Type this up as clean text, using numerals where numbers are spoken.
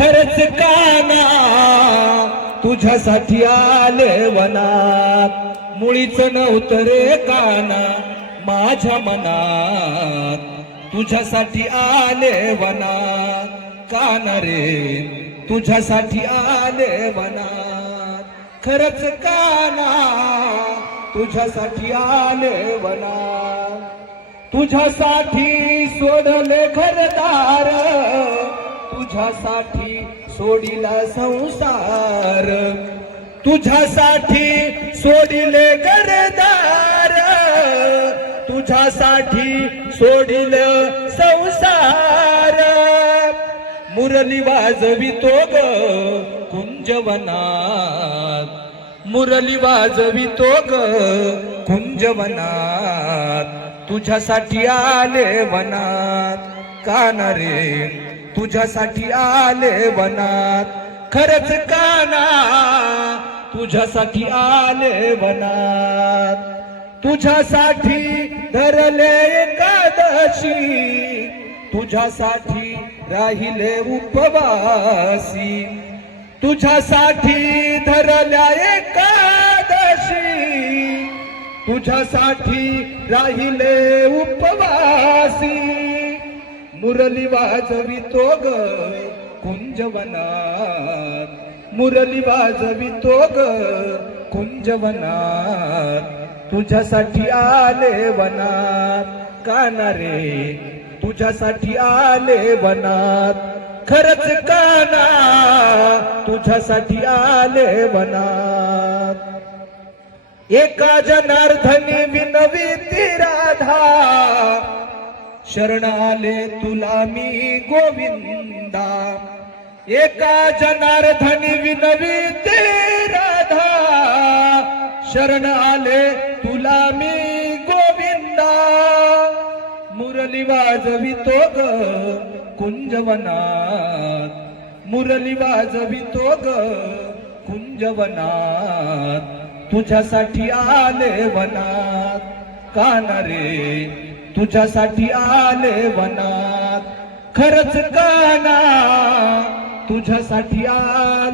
खरंच काना तुझ्यासाठी आले वनात, मुळीच नव्हतं रे काना माझ्या मनात, तुझ्यासाठी आले वनात, काना रे तुझ्यासाठी आले वनात, खरंच काना तुझ्यासाठी आले वनात, तुझ्यासाठी सोडले घरदार, तुझ्यासाठी सोडिला संसार, तुझ्यासाठी सोडिले घरदार, तुझ्यासाठी सोडिले संसार, मुरली वाजवितो ग कुंजवनात, मुरली वाजवितो ग कुंजवनात, तुझ्यासाठी आले वनात, काना रे तुझ्यासाठी आले वनात, खरंच काना तुझ्यासाठी आले वनात, तुझ्यासाठी धरले एकादशी, तुझ्यासाठी राहिले उपवासी, तुझ्यासाठी धरल्या एकादशी, तुझ्यासाठी राहिले उपवासी, मुरली वाजवितो ग कुंजवनात, मुरली वाजवितो ग कुंजवनात, तुझ्यासाठी आले वनात, काना रे तुझ्यासाठी आले वनात, खरंच काना तुझ्यासाठी आले वनात, एका जनार्दनी विनविती राधा, शरण आले तुला मी गोविंदा, एका जनार्दनी विनविती राधा, शरण आले तुला मी गोविंदा, मुरली वाजवितो ग कुंजवनात, मुरली वाजवितो ग कुंजवनात, तुझ्यासाठी आले वनात, काना रे तुझ्यासाठी आले वनात, खरंच काना तुझ्यासाठी आले